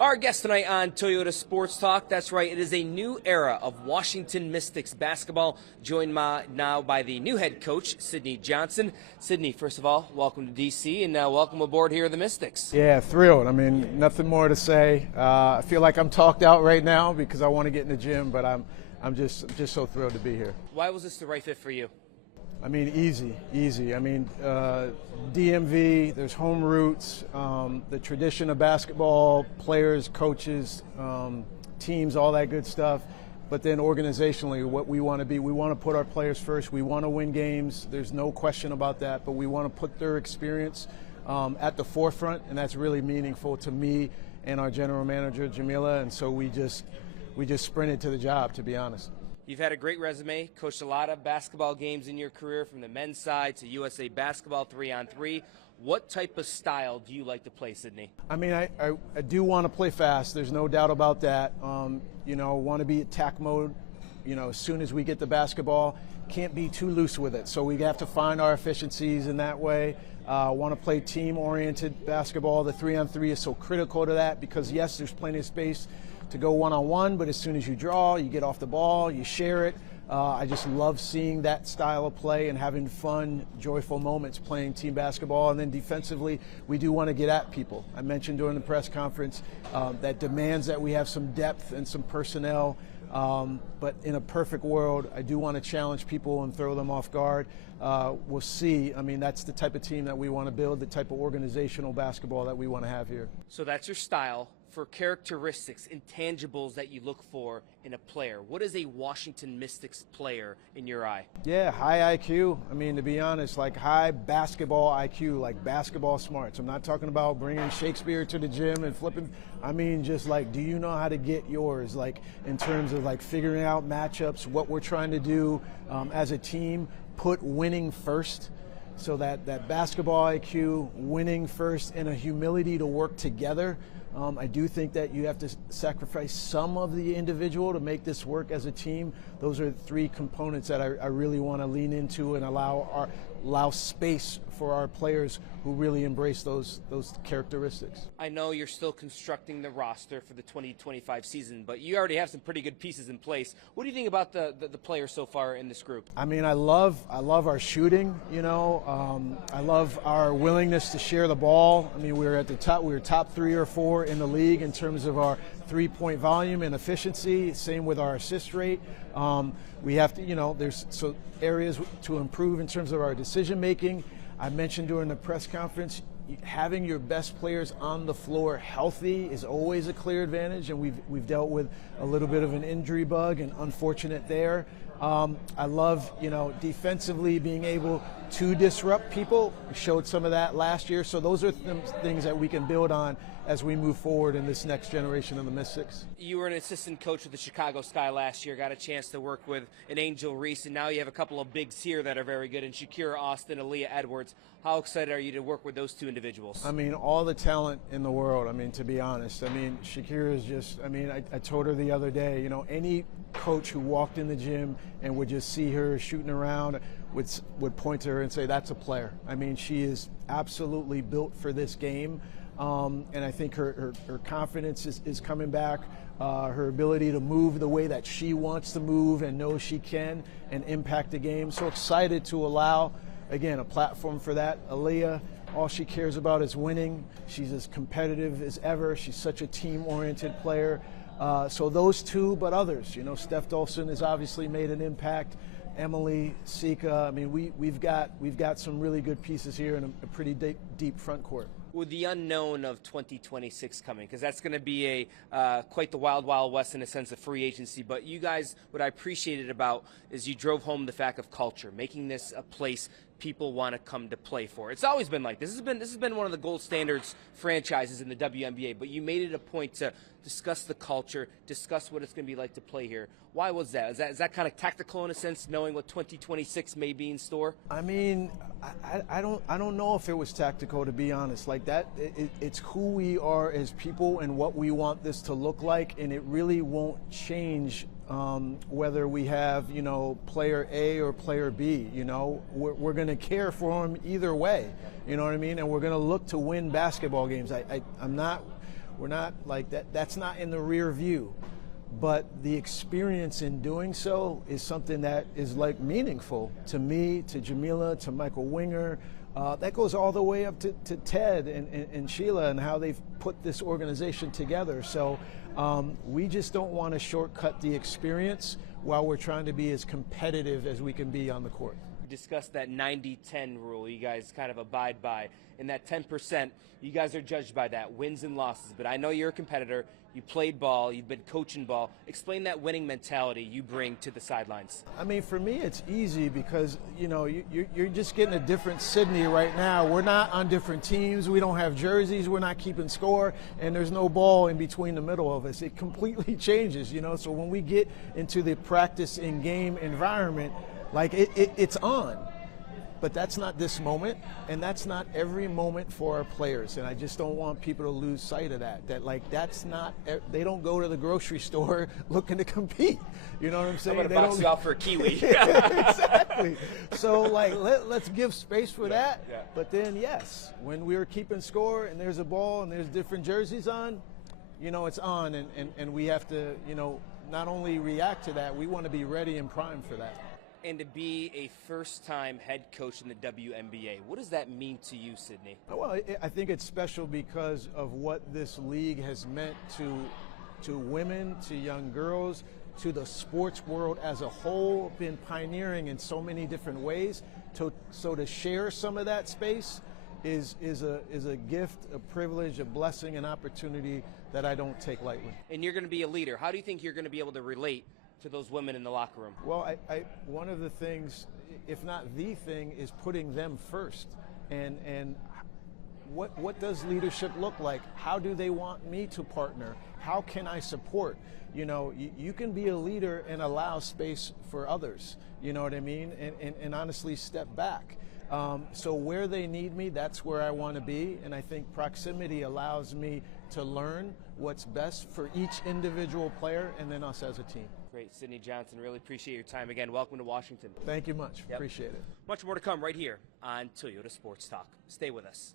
Our guest tonight on Toyota Sports Talk, that's right, it is a new era of Washington Mystics basketball, joined now by the new head coach, Sydney Johnson. Sydney, first of all, welcome to D.C. and welcome aboard here at the Mystics. Yeah, thrilled. I mean, nothing more to say. I feel like I'm talked out right now because I want to get in the gym, but I'm just so thrilled to be here. Why was this the right fit for you? I mean, easy. I mean, DMV, there's home roots, the tradition of basketball, players, coaches, teams, all that good stuff. But then organizationally, what we want to be, we want to put our players first. We want to win games. There's no question about that. But we want to put their experience at the forefront, and that's really meaningful to me and our general manager, Jamila. And so we just sprinted to the job, to be honest. You've had a great resume, coached a lot of basketball games in your career, from the men's side to USA Basketball 3-on-3. What type of style do you like to play, Sydney? I mean, I do want to play fast. There's no doubt about that. Want to be attack mode, as soon as we get the basketball. Can't be too loose with it. So we have to find our efficiencies in that way. Want to play team-oriented basketball. The 3-on-3 is so critical to that because, yes, there's plenty of space to go one-on-one, but as soon as you draw, you get off the ball, you share it. I just love seeing that style of play and having fun, joyful moments playing team basketball. And then defensively, we do want to get at people. I mentioned during the press conference that demands that we have some depth and some personnel. But in a perfect world, I do want to challenge people and throw them off guard. We'll see. I mean, that's the type of team that we want to build, the type of organizational basketball that we want to have here. So that's your style. For characteristics, intangibles that you look for in a player, what is a Washington Mystics player in your eye? Yeah, high IQ. I mean, to be honest, like high basketball IQ, like basketball smarts. I'm not talking about bringing Shakespeare to the gym and flipping. I mean, just like, do you know how to get yours? Like in terms of like figuring out matchups, what we're trying to do as a team, put winning first. So that basketball IQ, winning first, and a humility to work together. I do think that you have to sacrifice some of the individual to make this work as a team. Those are three components that I really want to lean into and allow space for our players who really embrace those characteristics. I know you're still constructing the roster for the 2025 season, but you already have some pretty good pieces in place. What do you think about the players so far in this group? I mean, I love our shooting. I love our willingness to share the ball. I mean, we were top 3 or 4 in the league in terms of our three-point volume and efficiency. Same with our assist rate. We have to, there's areas to improve in terms of our decision making. I mentioned during the press conference, having your best players on the floor healthy is always a clear advantage, and we've dealt with a little bit of an injury bug and unfortunate there. I love, defensively being able to disrupt people. We showed some of that last year, so those are things that we can build on as we move forward in this next generation of the Mystics. You were an assistant coach with the Chicago Sky last year, got a chance to work with an Angel Reese, and now you have a couple of bigs here that are very good, and Shakira Austin, Aaliyah Edwards. How excited are you to work with those two individuals? I mean, all the talent in the world, I mean, to be honest. I mean, Shakira is just, I told her the other day, any coach who walked in the gym and would just see her shooting around would point to her and say, that's a player. I mean, she is absolutely built for this game. And I think her confidence is coming back, her ability to move the way that she wants to move and knows she can and impact the game. So excited to allow, again, a platform for that. Aaliyah, all she cares about is winning. She's as competitive as ever. She's such a team-oriented player. So those two, but others. Steph Dolson has obviously made an impact. Emily, Sika. I mean, we've got some really good pieces here and a pretty deep front court. With the unknown of 2026 coming, because that's going to be quite the wild, wild west in a sense of free agency. But you guys, what I appreciated about is you drove home the fact of culture, making this a place people want to come to play for. It's always been like this. This has been one of the gold standards franchises in the WNBA, but you made it a point to discuss the culture, discuss what it's going to be like to play here. Why was that? Is that kind of tactical in a sense, knowing what 2026 may be in store? I mean, I don't know if it was tactical, to be honest. Like that, it's who we are as people and what we want this to look like, and it really won't change whether we have, player A or player B. We're going to care for them either way. You know what I mean? And we're going to look to win basketball games. We're not like that. That's not in the rear view. But the experience in doing so is something that is like meaningful to me, to Jamila, to Michael Winger. That goes all the way up to Ted and Sheila and how they've put this organization together. So we just don't want to shortcut the experience while we're trying to be as competitive as we can be on the court. Discussed that 90-10 rule you guys kind of abide by. In that 10%, you guys are judged by that, wins and losses. But I know you're a competitor. You played ball. You've been coaching ball. Explain that winning mentality you bring to the sidelines. I mean, for me, it's easy because, you know, you're just getting a different Sydney right now. We're not on different teams. We don't have jerseys. We're not keeping score. And there's no ball in between the middle of us. It completely changes, you know. So when we get into the practice in game environment, like it's on. But that's not this moment, and that's not every moment for our players. And I just don't want people to lose sight of that. That, like, that's not, they don't go to the grocery store looking to compete. You know what I'm saying? I'm going to box you out for a kiwi. Exactly. So, like, let's give space for that. Yeah. But then, yes, when we're keeping score and there's a ball and there's different jerseys on, you know, it's on. And we have to, you know, not only react to that, we want to be ready and primed for that. And to be a first-time head coach in the WNBA, what does that mean to you, Sydney? Well, I think it's special because of what this league has meant to women, to young girls, to the sports world as a whole, been pioneering in so many different ways. So to share some of that space is a gift, a privilege, a blessing, an opportunity that I don't take lightly. And you're going to be a leader. How do you think you're going to be able to relate to those women in the locker room? Well, one of the things, if not the thing, is putting them first. And what does leadership look like? How do they want me to partner? How can I support? You know, you can be a leader and allow space for others. You know what I mean? And honestly step back. So where they need me, that's where I want to be. And I think proximity allows me to learn what's best for each individual player and then us as a team. Great. Sydney Johnson, really appreciate your time again. Welcome to Washington. Thank you much. Yep. Appreciate it. Much more to come right here on Toyota Sports Talk. Stay with us.